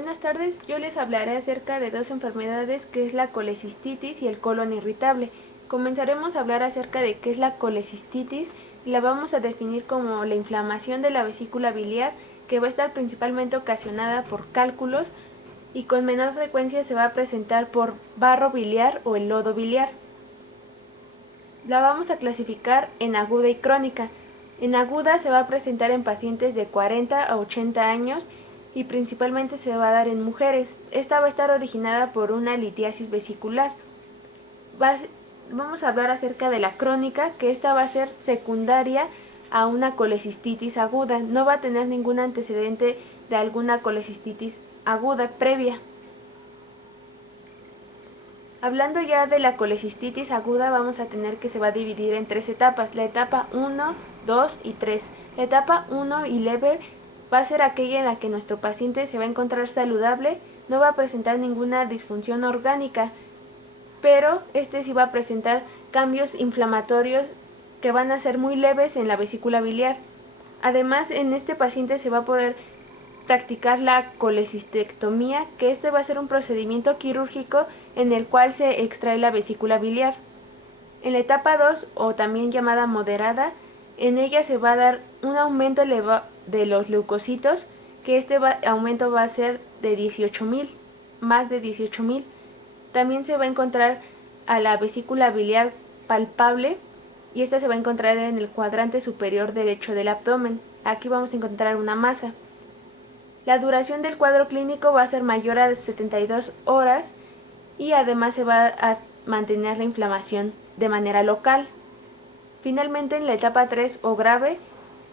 Buenas tardes, yo les hablaré acerca de dos enfermedades que es la colecistitis y el colon irritable. Comenzaremos a hablar acerca de qué es la colecistitis y la vamos a definir como la inflamación de la vesícula biliar que va a estar principalmente ocasionada por cálculos y con menor frecuencia se va a presentar por barro biliar o el lodo biliar. La vamos a clasificar en aguda y crónica. En aguda se va a presentar en pacientes de 40 a 80 años y principalmente se va a dar en mujeres. Esta va a estar originada por una litiasis vesicular. Vamos a hablar acerca de la crónica, que esta va a ser secundaria a una colecistitis aguda. No va a tener ningún antecedente de alguna colecistitis aguda previa. Hablando ya de la colecistitis aguda, vamos a tener que se va a dividir en tres etapas, la etapa 1, 2 y 3. La etapa 1 y leve va a ser aquella en la que nuestro paciente se va a encontrar saludable, no va a presentar ninguna disfunción orgánica, pero sí va a presentar cambios inflamatorios que van a ser muy leves en la vesícula biliar. Además, en este paciente se va a poder practicar la colecistectomía, que va a ser un procedimiento quirúrgico en el cual se extrae la vesícula biliar. En la etapa 2, o también llamada moderada, en ella se va a dar un aumento elevado de los leucocitos, que aumento va a ser de 18.000, más de 18.000. También se va a encontrar a la vesícula biliar palpable, y esta se va a encontrar en el cuadrante superior derecho del abdomen. Aquí vamos a encontrar una masa. La duración del cuadro clínico va a ser mayor a 72 horas y además se va a mantener la inflamación de manera local. Finalmente, en la etapa 3 o grave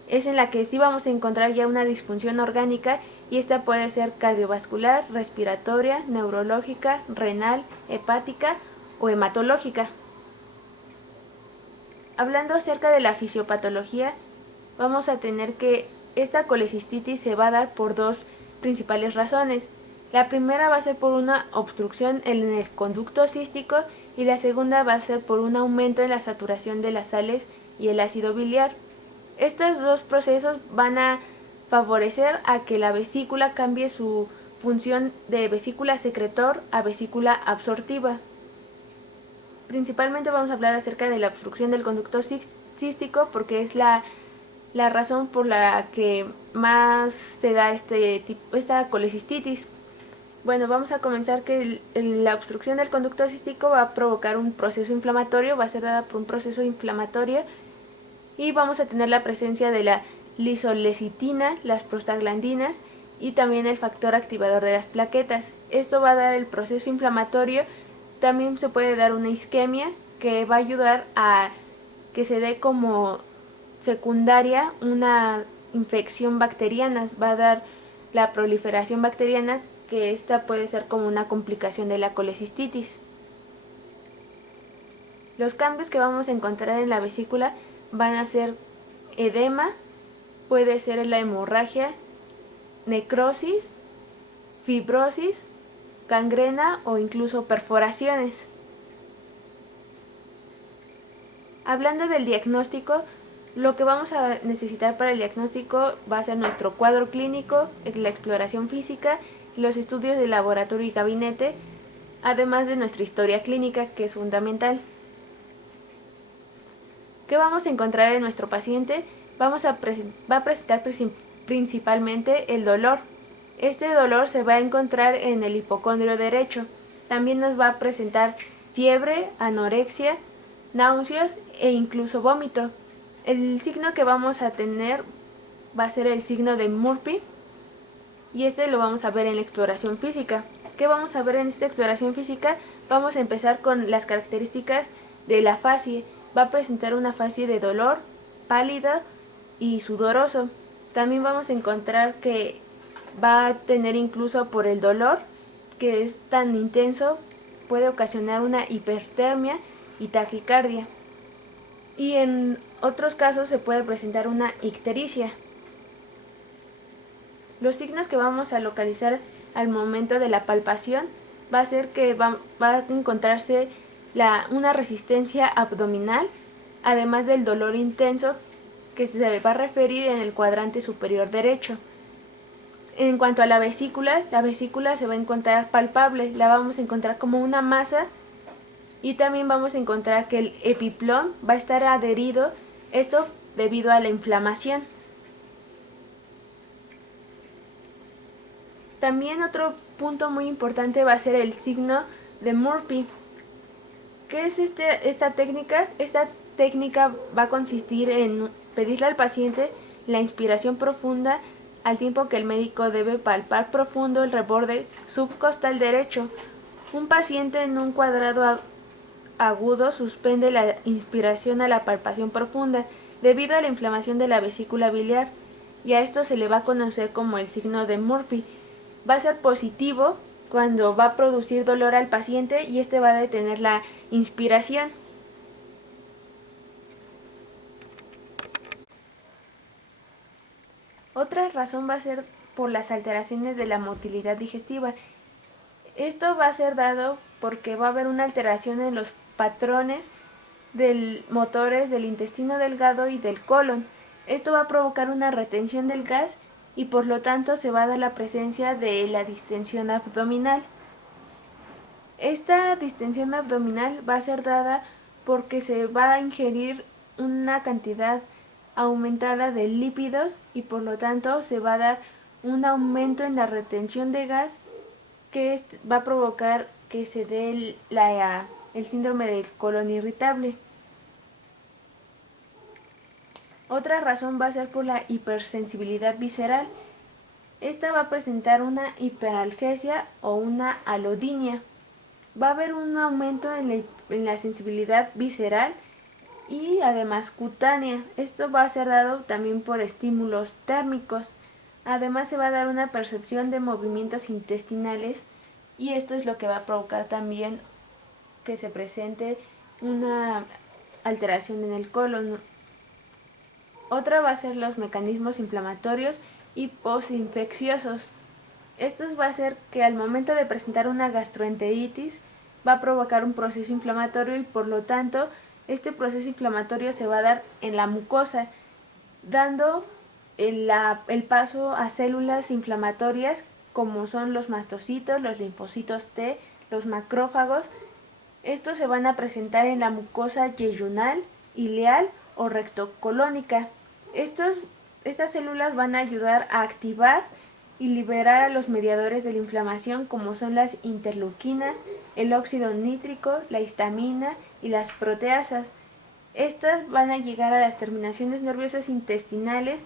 es en la que sí vamos a encontrar ya una disfunción orgánica, y esta puede ser cardiovascular, respiratoria, neurológica, renal, hepática o hematológica. Hablando acerca de la fisiopatología, vamos a tener que esta colecistitis se va a dar por dos principales razones. La primera va a ser por una obstrucción en el conducto cístico y la segunda va a ser por un aumento en la saturación de las sales y el ácido biliar. Estos dos procesos van a favorecer a que la vesícula cambie su función de vesícula secretor a vesícula absortiva. Principalmente vamos a hablar acerca de la obstrucción del conducto cístico porque es la razón por la que más se da esta colecistitis. Bueno, vamos a comenzar que la obstrucción del conducto cístico va a provocar un proceso inflamatorio, va a ser dada por un proceso inflamatorio, y vamos a tener la presencia de la lisolecitina, las prostaglandinas y también el factor activador de las plaquetas. Esto va a dar el proceso inflamatorio. También se puede dar una isquemia que va a ayudar a que se dé como secundaria una infección bacteriana, va a dar la proliferación bacteriana, que esta puede ser como una complicación de la colecistitis. Los cambios que vamos a encontrar en la vesícula van a ser edema, puede ser la hemorragia, necrosis, fibrosis, gangrena o incluso perforaciones. Hablando del diagnóstico, lo que vamos a necesitar para el diagnóstico va a ser nuestro cuadro clínico, la exploración física, los estudios de laboratorio y gabinete, además de nuestra historia clínica, que es fundamental. ¿Qué vamos a encontrar en nuestro paciente? Va a presentar principalmente el dolor. Este dolor se va a encontrar en el hipocondrio derecho. También nos va a presentar fiebre, anorexia, náuseas e incluso vómito. El signo que vamos a tener va a ser el signo de Murphy, y lo vamos a ver en la exploración física. ¿Qué vamos a ver en esta exploración física? Vamos a empezar con las características de la facie. Va a presentar una facie de dolor, pálida y sudoroso. También vamos a encontrar que va a tener, incluso por el dolor, que es tan intenso, puede ocasionar una hipertermia y taquicardia. Y en otros casos se puede presentar una ictericia. Los signos que vamos a localizar al momento de la palpación va a ser que va a encontrarse una resistencia abdominal, además del dolor intenso que se va a referir en el cuadrante superior derecho. En cuanto a la vesícula se va a encontrar palpable, la vamos a encontrar como una masa y también vamos a encontrar que el epiplón va a estar adherido, esto debido a la inflamación. También otro punto muy importante va a ser el signo de Murphy. ¿Qué es esta técnica? Esta técnica va a consistir en pedirle al paciente la inspiración profunda al tiempo que el médico debe palpar profundo el reborde subcostal derecho. Un paciente en un cuadrado agudo suspende la inspiración a la palpación profunda debido a la inflamación de la vesícula biliar y a esto se le va a conocer como el signo de Murphy. Va a ser positivo cuando va a producir dolor al paciente y este va a detener la inspiración. Otra razón va a ser por las alteraciones de la motilidad digestiva. Esto va a ser dado porque va a haber una alteración en los patrones motores del intestino delgado y del colon. Esto va a provocar una retención del gas y por lo tanto se va a dar la presencia de la distensión abdominal. Esta distensión abdominal va a ser dada porque se va a ingerir una cantidad aumentada de lípidos y por lo tanto se va a dar un aumento en la retención de gas que va a provocar que se dé el síndrome del colon irritable. Otra razón va a ser por la hipersensibilidad visceral. Esta va a presentar una hiperalgesia o una alodinia. Va a haber un aumento en la sensibilidad visceral y además cutánea. Esto va a ser dado también por estímulos térmicos. Además se va a dar una percepción de movimientos intestinales y esto es lo que va a provocar también que se presente una alteración en el colon. Otra va a ser los mecanismos inflamatorios y postinfecciosos. Esto va a hacer que al momento de presentar una gastroenteritis va a provocar un proceso inflamatorio y por lo tanto este proceso inflamatorio se va a dar en la mucosa, dando el paso a células inflamatorias como son los mastocitos, los linfocitos T, los macrófagos. Estos se van a presentar en la mucosa yeyunal, ileal o rectocolónica. Estas células van a ayudar a activar y liberar a los mediadores de la inflamación como son las interleuquinas, el óxido nítrico, la histamina y las proteasas. Estas van a llegar a las terminaciones nerviosas intestinales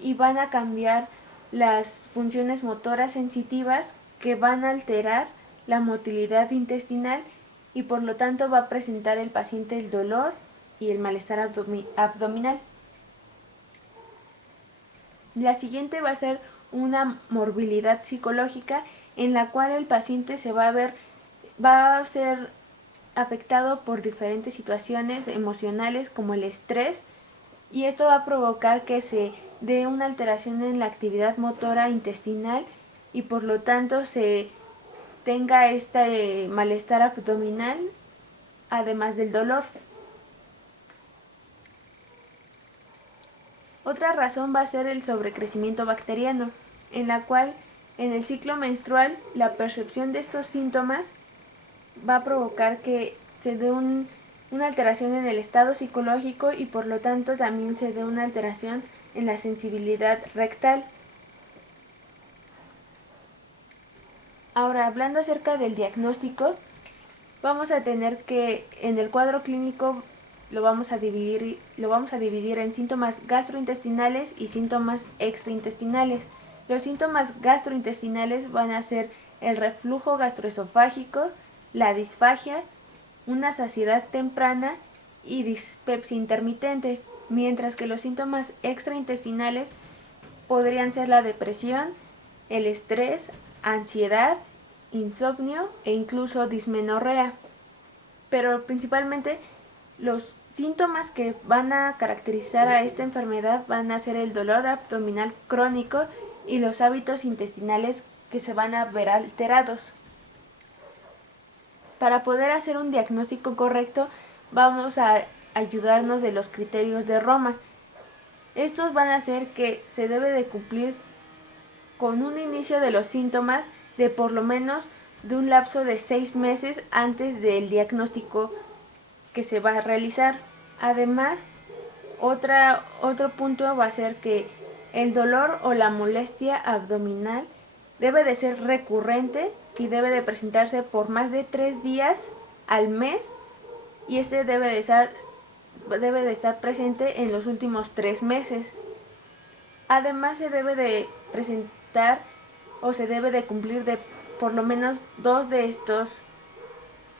y van a cambiar las funciones motoras sensitivas que van a alterar la motilidad intestinal y por lo tanto va a presentar el paciente el dolor y el malestar abdominal. La siguiente va a ser una morbilidad psicológica en la cual el paciente va a ser afectado por diferentes situaciones emocionales como el estrés y esto va a provocar que se dé una alteración en la actividad motora intestinal y por lo tanto se tenga este malestar abdominal además del dolor. Otra razón va a ser el sobrecrecimiento bacteriano, en la cual en el ciclo menstrual la percepción de estos síntomas va a provocar que se dé una alteración en el estado psicológico y por lo tanto también se dé una alteración en la sensibilidad rectal. Ahora, hablando acerca del diagnóstico, vamos a tener que en el cuadro clínico lo vamos a dividir en síntomas gastrointestinales y síntomas extraintestinales. Los síntomas gastrointestinales van a ser el reflujo gastroesofágico, la disfagia, una saciedad temprana y dispepsia intermitente, mientras que los síntomas extraintestinales podrían ser la depresión, el estrés, ansiedad, insomnio e incluso dismenorrea. Pero principalmente los síntomas que van a caracterizar a esta enfermedad van a ser el dolor abdominal crónico y los hábitos intestinales que se van a ver alterados. Para poder hacer un diagnóstico correcto, vamos a ayudarnos de los criterios de Roma. Estos van a hacer que se debe de cumplir con un inicio de los síntomas de por lo menos de un lapso de 6 meses antes del diagnóstico que se va a realizar. Además, otro punto va a ser que el dolor o la molestia abdominal debe de ser recurrente y debe de presentarse por más de 3 días al mes, y este debe de estar presente en los últimos 3 meses. Además, se debe de presentar o se debe de cumplir de por lo menos 2 de estos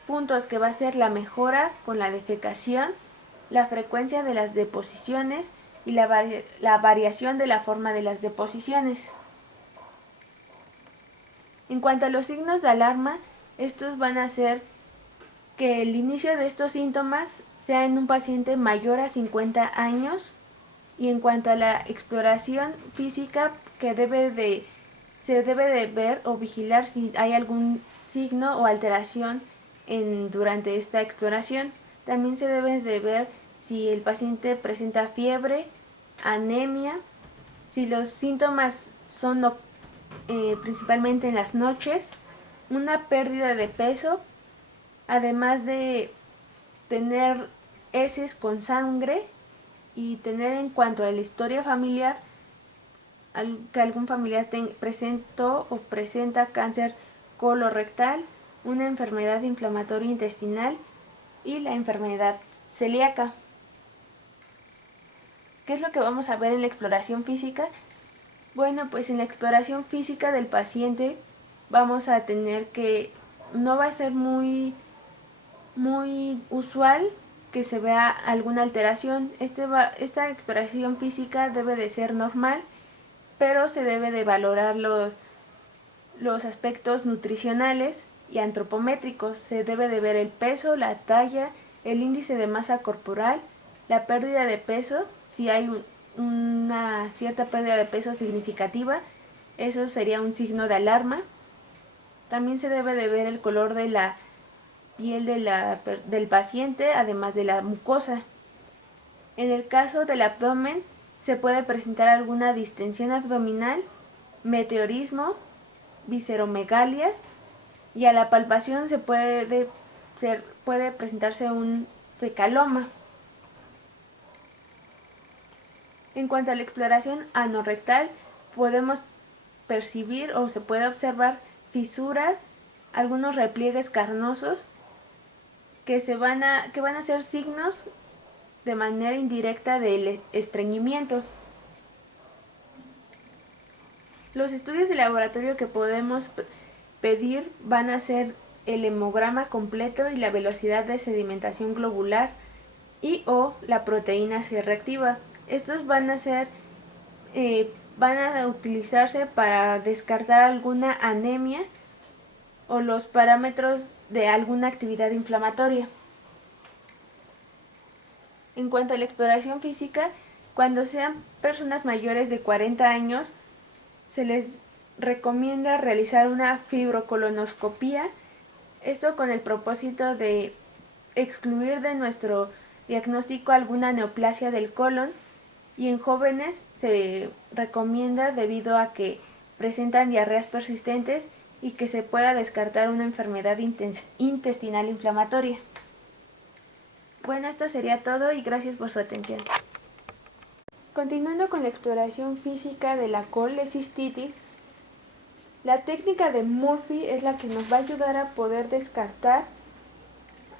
puntos, que va a ser la mejora con la defecación, la frecuencia de las deposiciones y la variación de la forma de las deposiciones. En cuanto a los signos de alarma, estos van a ser que el inicio de estos síntomas sea en un paciente mayor a 50 años, y en cuanto a la exploración física, que se debe de ver o vigilar si hay algún signo o alteración durante esta exploración. También se debe de ver si el paciente presenta fiebre, anemia, si los síntomas son principalmente en las noches, una pérdida de peso, además de tener heces con sangre, y tener en cuanto a la historia familiar que algún familiar presentó o presenta cáncer colorectal, una enfermedad inflamatoria intestinal y la enfermedad celíaca. ¿Qué es lo que vamos a ver en la exploración física? Bueno, pues en la exploración física del paciente vamos a tener que no va a ser muy usual que se vea alguna alteración. Esta exploración física debe de ser normal, pero se debe de valorar los aspectos nutricionales y antropométricos. Se debe de ver el peso, la talla, el índice de masa corporal, la pérdida de peso. Si hay una cierta pérdida de peso significativa, eso sería un signo de alarma. También se debe de ver el color de la piel del paciente, además de la mucosa. En el caso del abdomen, se puede presentar alguna distensión abdominal, meteorismo, visceromegalias, y a la palpación puede presentarse un fecaloma. En cuanto a la exploración anorrectal, podemos percibir o se puede observar fisuras, algunos repliegues carnosos que van a ser signos de manera indirecta del estreñimiento. Los estudios de laboratorio que podemos pedir van a ser el hemograma completo y la velocidad de sedimentación globular y o la proteína C reactiva. Estos van a utilizarse para descartar alguna anemia o los parámetros de alguna actividad inflamatoria. En cuanto a la exploración física, cuando sean personas mayores de 40 años, se les recomienda realizar una fibrocolonoscopía, esto con el propósito de excluir de nuestro diagnóstico alguna neoplasia del colon, y en jóvenes se recomienda debido a que presentan diarreas persistentes y que se pueda descartar una enfermedad intestinal inflamatoria. Bueno, esto sería todo y gracias por su atención. Continuando con la exploración física de la colecistitis, la técnica de Murphy es la que nos va a ayudar a poder descartar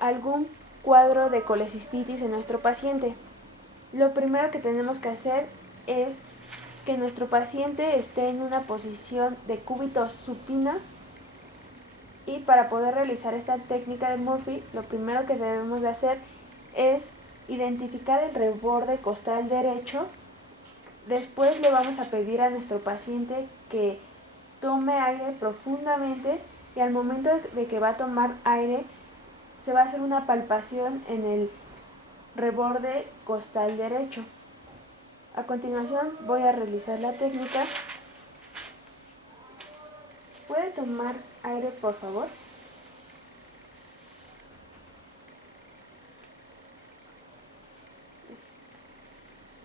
algún cuadro de colecistitis en nuestro paciente. Lo primero que tenemos que hacer es que nuestro paciente esté en una posición de cúbito supina, y para poder realizar esta técnica de Murphy, lo primero que debemos de hacer es identificar el reborde costal derecho. Después le vamos a pedir a nuestro paciente que tome aire profundamente, y al momento de que va a tomar aire se va a hacer una palpación en el reborde costal derecho. A continuación voy a realizar la técnica. ¿Puede tomar aire, por favor?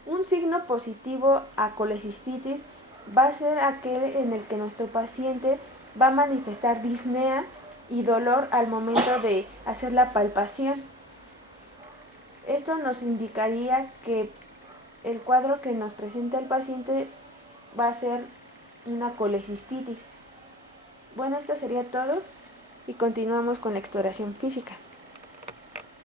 Un signo positivo a colecistitis va a ser aquel en el que nuestro paciente va a manifestar disnea y dolor al momento de hacer la palpación. Esto nos indicaría que el cuadro que nos presenta el paciente va a ser una colecistitis. Bueno, esto sería todo y continuamos con la exploración física.